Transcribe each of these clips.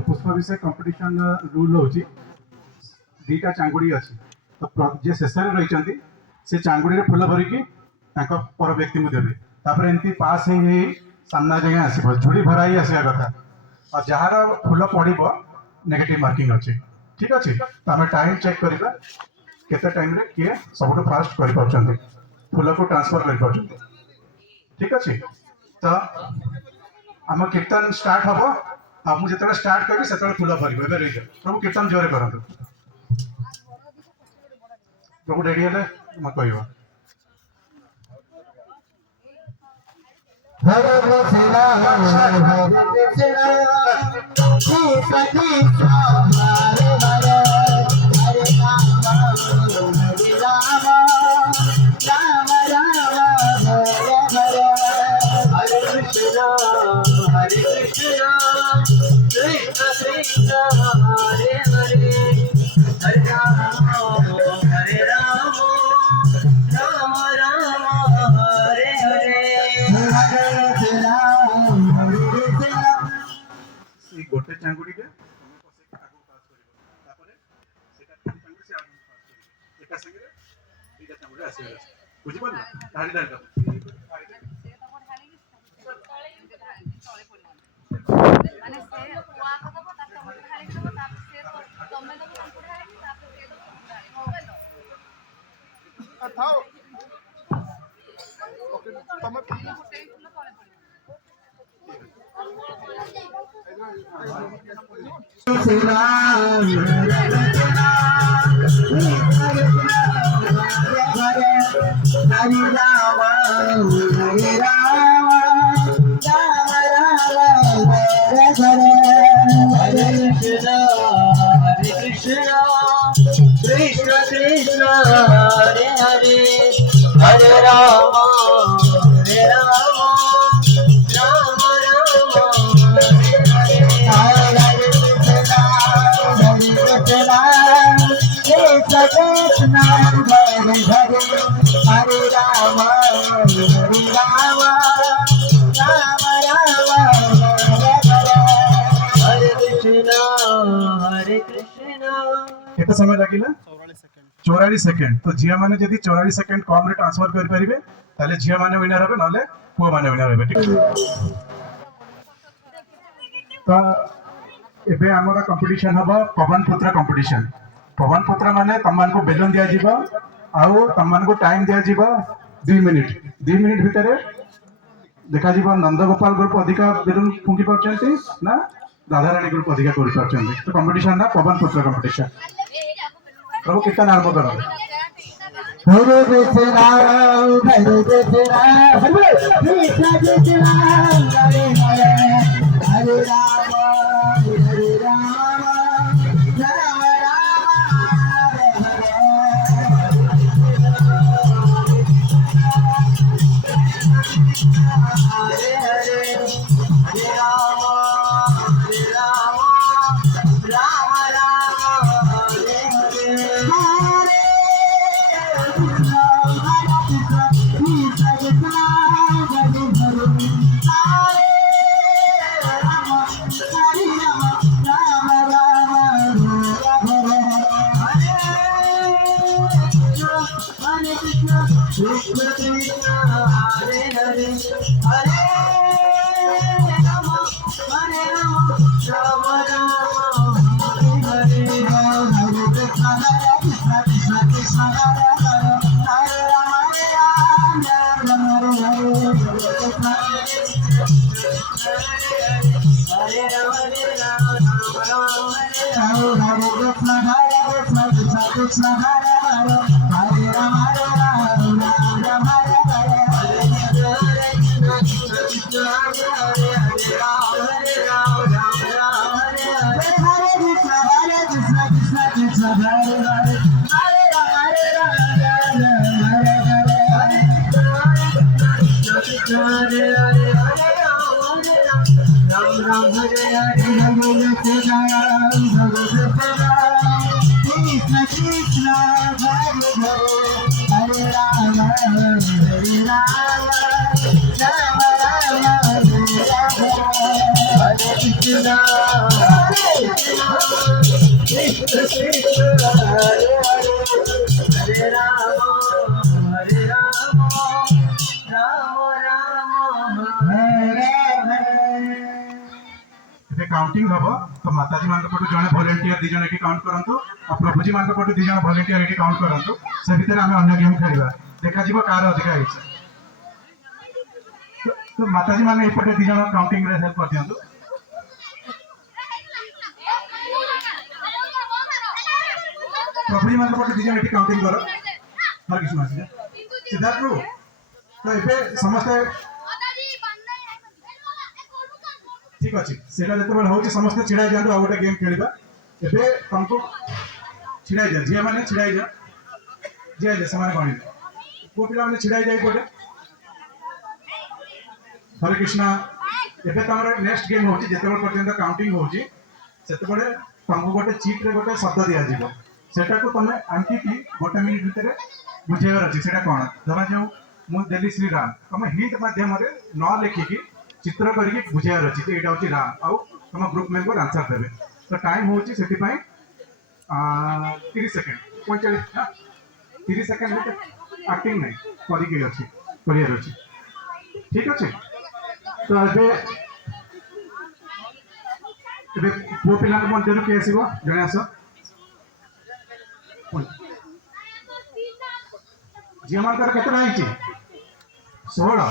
पुष्प विषय competition rule हूँ दीटा चांगुड़ी अच्छी तो जे शेष रही से चांगुड़ी फुल भरिकी पर व्यक्ति को देवे तापर एमती पास हो सामना जगह आसो झुड़ी भराई आसा कथा और जार फुल पड़ नेगेटिव मार्किंग अच्छी ठीक अच्छे तो आम टाइम चेक करवा केते टाइम रे किए सब फास्ट कर फुल को ट्रांसफर कर ठीक अच्छे तो आम कीर्तन स्टार्ट हम मुझे जो स्टार्ट करी से फुल भर रही प्रभु कीर्तन जोरे करूँ प्रभु रेडी है कह हरे कृष्णा हरे कृष्णा कृष्ण कृष्ण हरे हरे हरे राम हरे राम राम राम हरे हरे हरे कृष्णा कृष्ण कृष्ण हरे हरे हरे राम हरे राम राम राम हरे हरे गोटे चांगुड़ी के कृष्ण कृष्ण हरे हरे हरे राम हरे राम राम राम हरे हरे कृष्ण कृष्ण हरे हरे हरे राम हरे राम राम राम हरे हरे कृष्ण केते समय लागिला 44 सेकंड तो झिया माने जदी 44 सेकंड कम रे ट्रांसफर कर परिबे ताले झिया माने विनर होबे नले पुआ माने विनर होबे ठीक तो एबे हमरा कंपटीशन हबो पवन पुत्र कंपटीशन माने तमन को बेलून दिया जीवो आउ तमन को टाइम दिया जीवो 2 मिनिट भितरे देखा जीवो नंदगोपाल ग्रुप अधिका बेलून फुंकी परचंती ना राधारानी ग्रुप अधिका कर परचंती तो कंपटीशन ना पवन पुत्र कंपटीशन प्रभु कीर्तन आरंभ करो हरे Krishna Krishna Krishna Hare Hare Hare Ram Ram Ram Hare Hare Hare Ram Ram Ram Hare Hare Krishna Krishna Hare Hare Hare Rama Hare Rama Rama Rama Hare Hare Hare Krishna Krishna Krishna Hare Hare Hare Rama Hare Rama Hare Krishna Hare Rama Hare Rama Hare Krishna Krishna Hare Hare Hare Hare Hare Ram Ram Hare Hare भगवत राम भगवत राम कृष्ण कृष्ण हरे हरे हरे राम राम राम हरे राम हरे कृष्ण कृष्ण कृष्ण हरे हरे हरे राम राम राम हरे हरे ଏବେ counting ହବ ତ ମାତାଜୀ ମାନଙ୍କ ପଟୁ ଜଣେ volunteer ଦି ଜଣ ଏଠି count କରନ୍ତୁ ଆଉ ପ୍ରଭୁଜୀ ମାନଙ୍କ ପଟୁ ଦି ଜଣ ଭଲେଣ୍ଟିୟର ଏଠି କାଉଣ୍ଟ କରନ୍ତୁ ସେ ଭିତରେ ଆମେ ଅନ୍ୟ ଗେମ୍ ଖେଳିବା ଦେଖାଯିବ କାହାର ଅଧିକା ହେଇଛି ତ ମାତାଜୀ ମାନେ ଏପଟେ ଦି ଜଣ କାଉଣ୍ଟିଂ ରେ ହେଲ୍ପ କରିଦିଅନ୍ତୁ ପ୍ରଭୁଜୀ ମାନଙ୍କ ପଟୁ ଦି ଜଣ ଏଠି କାଉଣ୍ଟିଂ କର ହରେ କୃଷ୍ଣ ଆସିଲେ ସିଦ୍ଧାର୍ଥ ପ୍ରଭୁ ତ ଏବେ ସମସ୍ତେ ঠিক ଅଛି ସେଟା ଯେତେବେଳେ ହଉଛି ସମସ୍ତେ ଛିଡ଼ା ହେଇଯାଆନ୍ତୁ ଆଉ ଗୋଟେ ଗେମ୍ ଖେଳିବା ଏବେ ତମକୁ ଛିଡ଼ା ହେଇଯାଅ ଝିଅମାନେ ଛିଡ଼ା ହେଇଯାଅ ଝିଅ ହେଇଯାଅ ସେମାନେ ଗଣିବେ ପୁଅ ପିଲାମାନେ ଛିଡ଼ା ହେଇଯାଇ ପଟେ ହରେ କୃଷ୍ଣ ଏବେ ତମର ନେକ୍ସଟ ଗେମ୍ ହଉଛି ଯେତେବେଳେ ପର୍ଯ୍ୟନ୍ତ କାଉଣ୍ଟିଂ ହଉଛି ସେତେବେଳେ ତମକୁ ଗୋଟେ ଚିଟ୍ରେ ଗୋଟେ ଶବ୍ଦ ଦିଆଯିବ ସେଟାକୁ ତମେ ଆଙ୍କିକି ଗୋଟେ ମିନିଟ୍ ଭିତରେ ବୁଝେଇବାର ଅଛି ସେଟା କ'ଣ ଧରାଯାଉ ମୁଁ ଦେଲି ଶ୍ରୀରାମ ତମେ ହିଣ୍ଟ ମାଧ୍ୟମରେ ନ ଲେଖିକି ଚିତ୍ର କରିକି ବୁଝେଇବାର ଅଛି ଯେ ଏଇଟା ହେଉଛି ରାମ ଆଉ ତମ ଗ୍ରୁପ ମେମ୍ବର ଆନ୍ସର ଦେବେ ତ ଟାଇମ୍ ହେଉଛି ସେଥିପାଇଁ 30 ସେକେଣ୍ଡ 45 ନା 30 ସେକେଣ୍ଡ ଭିତରେ ଆକ୍ଟିଂ ନାହିଁ କରିକି ଅଛି କରିବାର ଅଛି ଠିକ ଅଛି ତ ଏବେ ଏବେ ପୁଅ ପିଲାଙ୍କ ମଧ୍ୟରୁ କିଏ ଆସିବ ଜଣେ ଆସ ଝିଅମାନଙ୍କର କେତେଟା ହେଇଛି 16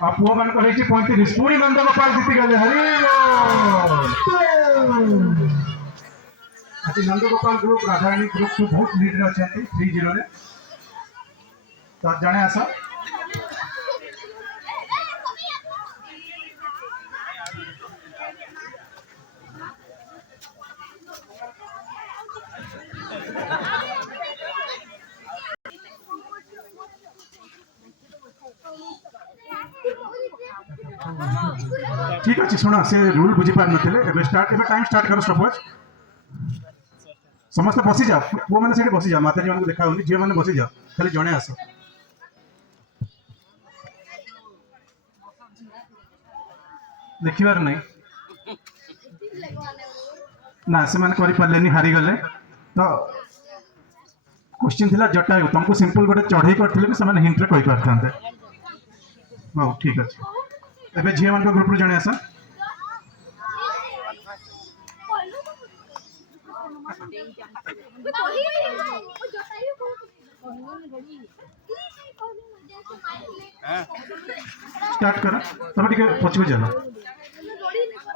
ଆଉ ପୁଅ ମାନଙ୍କର ହେଇଛି 35 ପୁଣି ନନ୍ଦଗୋପାଳ ଜିତିଗଲେ ହରି ଆଜି ନନ୍ଦଗୋପାଳ ଗ୍ରୁପ ରାଧାରାଣୀ ଗ୍ରୁପଠୁ ବହୁତ ଲିଡରେ ଅଛନ୍ତି 3-0 ରେ ତ ଜଣେ ଆସ ঠিক আছে শোনো সে রুল বুঝি পার নথিলে এবে টাইম স্টার্ট করো স্টপওয়াচ ସମସ୍ତେ ବସିଯାଅ ପୁଅମାନେ ସେଇଠି ବସିଯାଅ ମାତାଜୀ ମାନଙ୍କୁ ଦେଖା ହଉନି ଝିଅମାନେ ବସିଯାଅ ଖାଲି ଜଣେ ଆସ ଦେଖିବାର ନାହିଁ ନା ସେମାନେ କରିପାରିଲେନି ହାରିଗଲେ ତ କ୍ୱେଶ୍ଚିନ୍ ଥିଲା ଜଟାୟୁ ତମକୁ ସିମ୍ପଲ ଗୋଟେ ଚଢ଼େଇ କରିଥିଲେ ବି ସେମାନେ ହିଣ୍ଟରେ କହିପାରିଥାନ୍ତେ ହଉ ଠିକ ଅଛି ଏବେ ଝିଅମାନଙ୍କ ଗ୍ରୁପରୁ ଜଣେ ଆସ स्टार्ट कर तुम टे पछक जाओ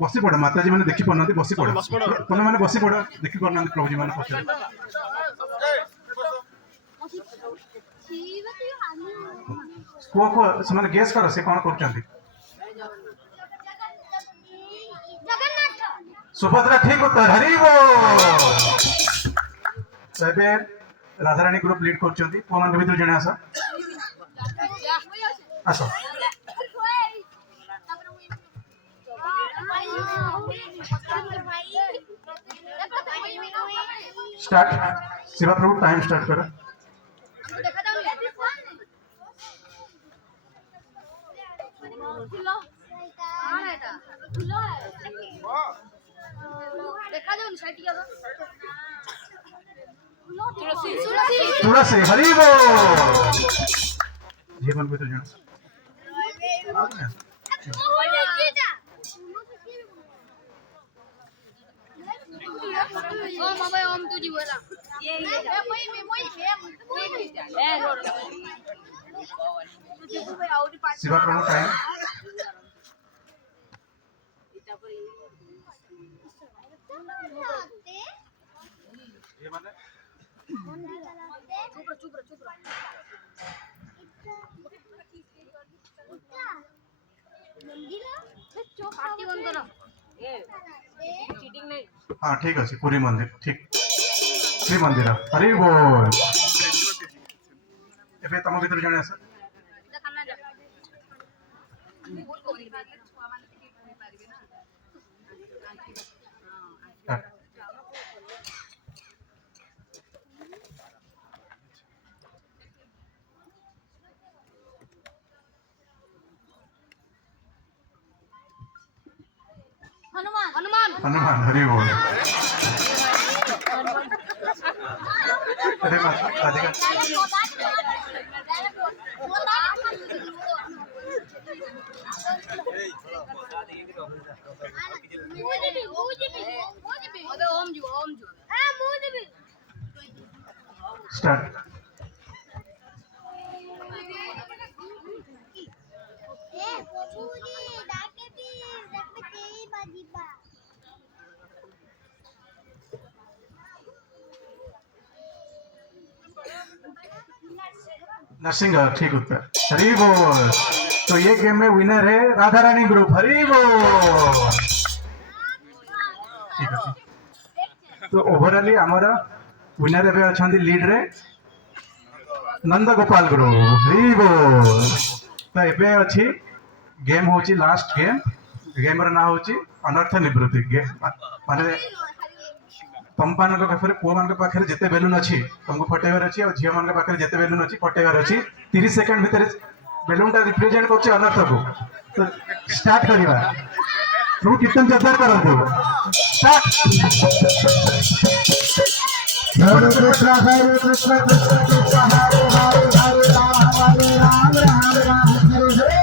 बसी पड़ माताजी मैंने देखी पार बसी पड़ तुम मैंने बसी पड़ देखी पार प्रभुजी मैंने पचार कुह कुह से गेस कर से कौन कर सुभद्रा ठीक उत्तर हरी बोल राधाराणी ग्रुप लीड कर भर जने आस आस स्टार्ट शिवा प्रभु टाइम स्टार्ट कर तुलसी हरी बोल जीवन में तो जान ओम तुझी बोला शिवा प्रभु टाइम ये माने चुप पार्टी बंद करो चीटिंग नहीं हाँ ठीक है पूरी मंदिर ठीक श्री मंदिर हरी बोल ଏବେ ତମ ଭିତରୁ ଜଣେ ଆସ। जा खाना जा भूल को नहीं छुआ मान के पूरी पारिबे ना हाँ। हनुमान हनुमान हनुमान हरि बोल। अरे बात राधिका स्टार्ट। नरसिंह ठीक उत्तर, हरी बोल। तो ये गेम में विनर है राधा रानी ग्रुप, हरी बोल। ठीक है, तो ओवरऑली हमारा विनर एबे अछंती लीड रे नंद गोपाल ग्रुप, हरी बोल। तो एबे अछि गेम होची लास्ट गेम, गेम र ना होची अनर्थ निवृत्ति गेम माने तुम मान पाखे पुओ मान पाखे जिते बेलून अच्छी तुमको फटेबार अच्छी और झील मान पाखे जिते बेलून अच्छी फटेबार अच्छी 30 सेकंड भितर बेलून टा रिप्रेजेंट कर अनर्थ को। तो स्टार्ट करवा प्रभु कीर्तन जोरदार करंतु स्टार्ट। हरे कृष्ण हरे कृष्ण कृष्ण कृष्ण हरे हरे हरे राम राम राम हरे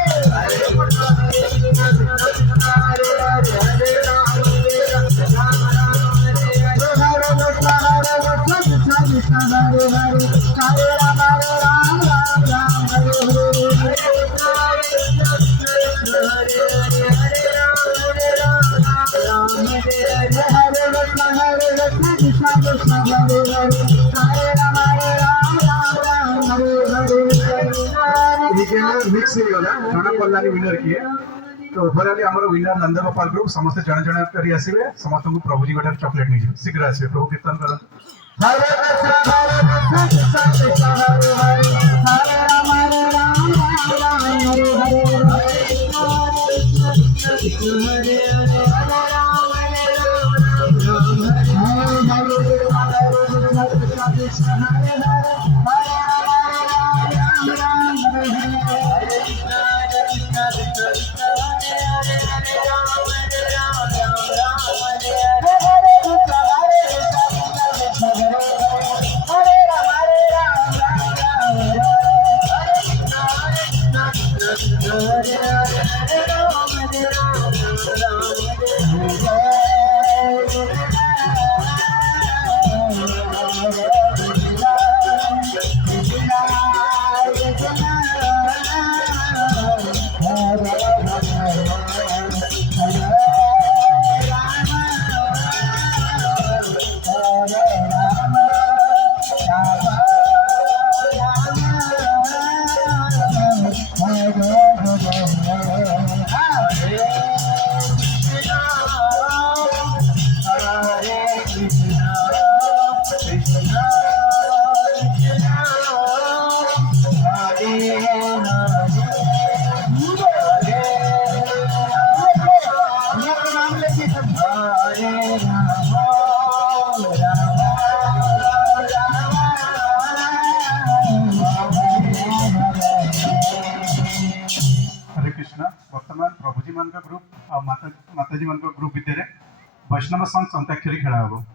मिक्स हो गला जना पल्लानी विनर किए। तो ओवरऑली हमर विनर नंद गोपाल ग्रुप समस्त जण जण करी आसीबे, समस्त को प्रभु जी गोटा चॉकलेट नहीं जीव शीघ्र आसीबे। प्रभु कीर्तन करन हरे कृष्ण कृष्ण हरे हरे हरे राम राम हरे हरे कृष्ण। वर्तमान प्रभुजी मान ग्रुप और माताजी मान ग्रुप भितर वैष्णव सॉन्ग अंताक्षरी खेला हम।